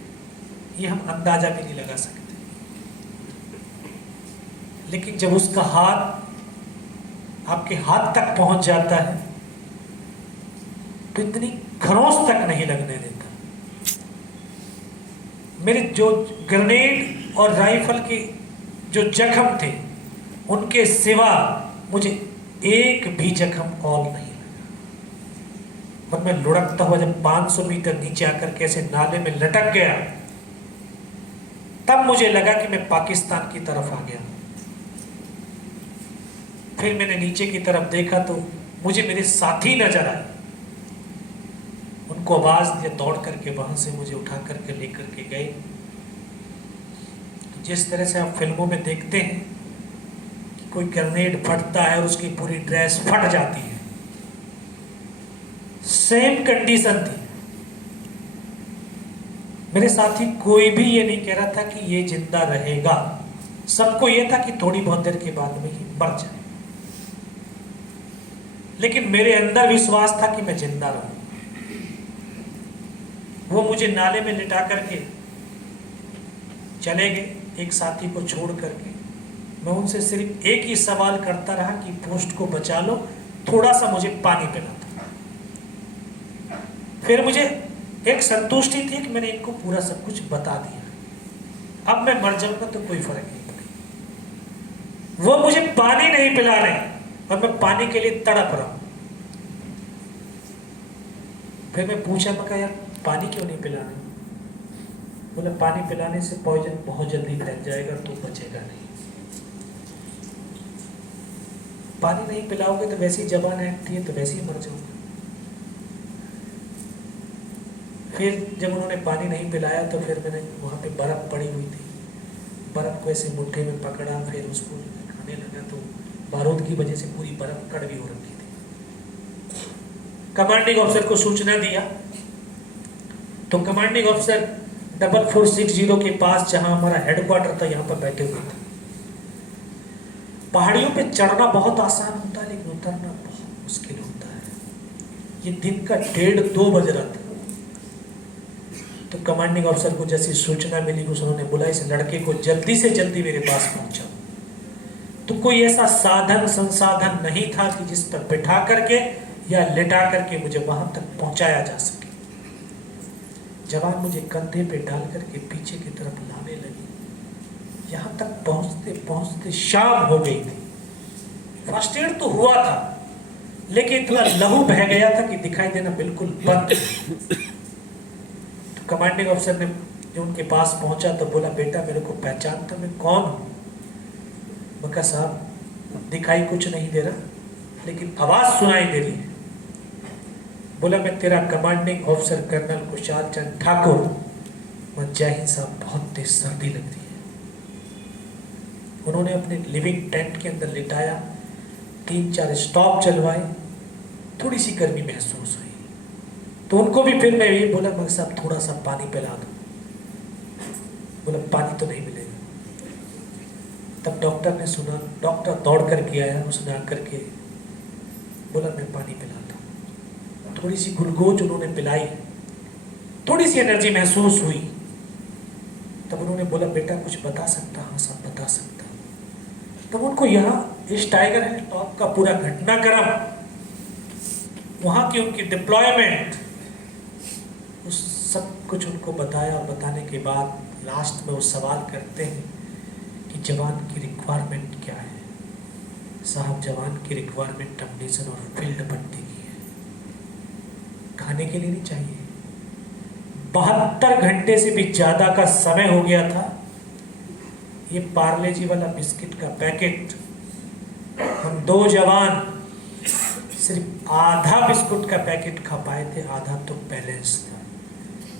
ये हम अंदाजा भी नहीं लगा सकते। लेकिन जब उसका हाथ आपके हाथ तक पहुंच जाता है तो इतनी खरोंच तक नहीं लगने देता। मेरे जो ग्रेनेड और राइफल के जो जख्म थे उनके सिवा मुझे एक भी जख्म और नहीं लगा। और मैं लुढ़कता हुआ जब 500 मीटर नीचे आकर के ऐसे नाले में लटक गया, तब मुझे लगा कि मैं पाकिस्तान की तरफ आ गया। फिर मैंने नीचे की तरफ देखा तो मुझे मेरे साथी नजर आए। उनको आवाज दिया, दौड़ करके वहां से मुझे उठा करके लेकर के गए। जिस तरह से आप फिल्मों में देखते हैं कि कोई ग्रेनेड फटता है और उसकी पूरी ड्रेस फट जाती है, सेम कंडीशन थी। मेरे साथी कोई भी ये नहीं कह रहा था कि ये जिंदा रहेगा, सबको ये था कि थोड़ी बहुत देर के बाद में ही मर जाए। लेकिन मेरे अंदर विश्वास था कि मैं जिंदा रहूं। वो मुझे नाले में लिटा करके चले गए, एक साथी को छोड़ करके। मैं उनसे सिर्फ एक ही सवाल करता रहा कि पोस्ट को बचा लो, थोड़ा सा मुझे पानी पिला दो। फिर मुझे एक संतुष्टि थी कि मैंने इनको पूरा सब कुछ बता दिया। अब मैं मर जाऊंगा तो कोई फर्क नहीं पड़ेगा। वो मुझे पानी नहीं पिला रहे और मैं पानी के लिए तड़प रहा हूं। फिर मैं पूछा, मैं कहा यार पानी क्यों नहीं पिला रहे? बोला पानी पिलाने से पॉइजन बहुत जल्दी फैल जाएगा, तो बचेगा नहीं। पानी नहीं पिलाओगे तो वैसी जबान ऐंठती है तो वैसे ही मर जाओगे। फिर जब उन्होंने पानी नहीं पिलाया तो फिर मैंने वहाँ पे बर्फ़ पड़ी हुई थी, बर्फ़ को ऐसे मुट्ठी में पकड़ा, फिर उसको खाने लगा तो बारूद की वजह से पूरी बर्फ़ कड़वी हो रखी थी। कमांडिंग ऑफिसर को सूचना दिया तो कमांडिंग ऑफिसर 4460 के पास, जहाँ हमारा हेडक्वार्टर था, यहाँ पर बैठे हुए थे। पहाड़ियों पे चढ़ना बहुत आसान होता है लेकिन उतरना बहुत मुश्किल होता है। ये दिन का 1:30-2 बज रहा था। तो कमांडिंग ऑफिसर को जैसी सूचना मिली, उन्होंने बोला इस लड़के को जल्दी से जल्दी मेरे पास पहुंचाओ। तो कोई ऐसा साधन संसाधन नहीं था कि जिस पर बिठा करके या लेटा करके मुझे वहां तक पहुंचाया जा सके। जवान मुझे कंधे पे डाल करके पीछे की तरफ लाने लगी। यहां तक पहुंचते पहुंचते शाम हो गई थी। फर्स्ट एड तो हुआ था लेकिन इतना लहू बह गया था कि दिखाई देना बिल्कुल बंद। तो कमांडिंग ऑफिसर ने जो उनके पास पहुंचा तो बोला, बेटा मेरे को पहचानता, मैं कौन हूं? मैं कहा साहब दिखाई कुछ नहीं दे रहा लेकिन आवाज सुनाई दे रही है। बोला मैं तेरा commanding officer colonel Kushal Chand Thakur. मैं जय हिंद साहब, बहुत तेज सर्दी लग रही है। उन्होंने अपने लिविंग टेंट के अंदर लिटाया, 3-4 स्टॉप चलवाए, थोड़ी सी गर्मी महसूस हुई तो उनको भी फिर मैं यही बोला, मैं साहब थोड़ा सा पानी पिला दो। बोला पानी तो नहीं मिलेगा। तब डॉक्टर ने सुना, डॉक्टर दौड़ करके आया, उसने आकर के बोला मैं पानी पिलाता हूँ। थोड़ी सी ग्लूकोज उन्होंने पिलाई, थोड़ी सी एनर्जी महसूस हुई। तब उन्होंने बोला बेटा कुछ बता सकता? हाँ सब बता सकता। तब उनको यहाँ इस टाइगर हिल टॉप का पूरा घटनाक्रम, वहाँ की उनकी डिप्लॉयमेंट, उस सब कुछ उनको बताया और बताने के बाद लास्ट में वो सवाल करते हैं कि जवान की रिक्वायरमेंट क्या है। साहब, जवान की रिक्वायरमेंट अम्नेसन और फील्ड पट्टी की है, खाने के लिए नहीं चाहिए। 72 घंटे से भी ज़्यादा का समय हो गया था। ये पार्ले जी वाला बिस्किट का पैकेट हम 2 जवान सिर्फ आधा बिस्कुट का पैकेट खा पाए थे, आधा तो बैलेंस था।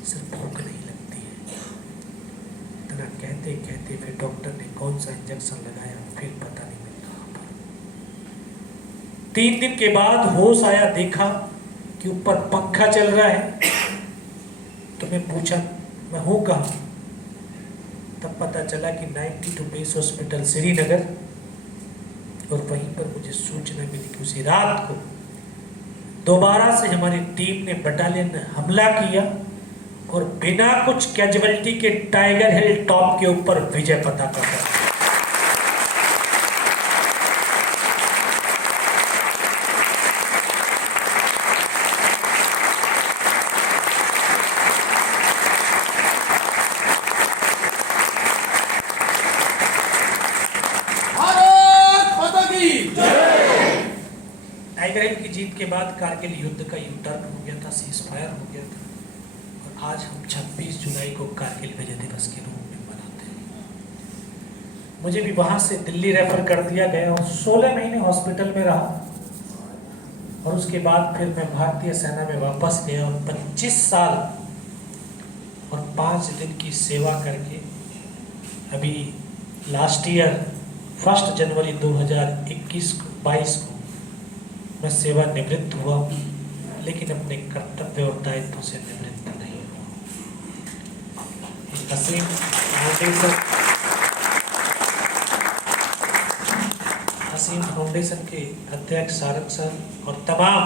सिर्फ भूख नहीं लगती है। इतना कहते कहते फिर डॉक्टर ने कौन सा इंजेक्शन लगाया, फिर पता नहीं मिल कहाँ पर। 3 दिन के बाद होश आया, देखा कि ऊपर पंखा चल रहा है। तो मैं पूछा मैं हूँ कहाँ, तब पता चला कि 92 बेस हॉस्पिटल श्रीनगर। और वहीं पर मुझे सूचना मिली कि उसी रात को दोबारा से हमारी टीम ने बटालियन ने हमला किया और बिना कुछ कैजुअलिटी के टाइगर हिल टॉप के ऊपर विजय पताका फहराया। टाइगर हिल की जीत के बाद कारगिल युद्ध का यू टर्न हो गया था, सीज फायर हो गया था। और आज हम 26 जुलाई को कारगिल विजय दिवस के रूप में मनाते हैं। मुझे भी वहाँ से दिल्ली रेफर कर दिया गया और 16 महीने हॉस्पिटल में रहा। और उसके बाद फिर मैं भारतीय सेना में वापस गया और 25 साल और 5 दिन की सेवा करके अभी लास्ट ईयर 1 जनवरी 2022 को मैं सेवानिवृत्त हुआ, लेकिन अपने कर्तव्य और दायित्व से निवृत्त नहीं हुआ। हसीन फाउंडेशन के अध्यक्ष सारंग सर और तमाम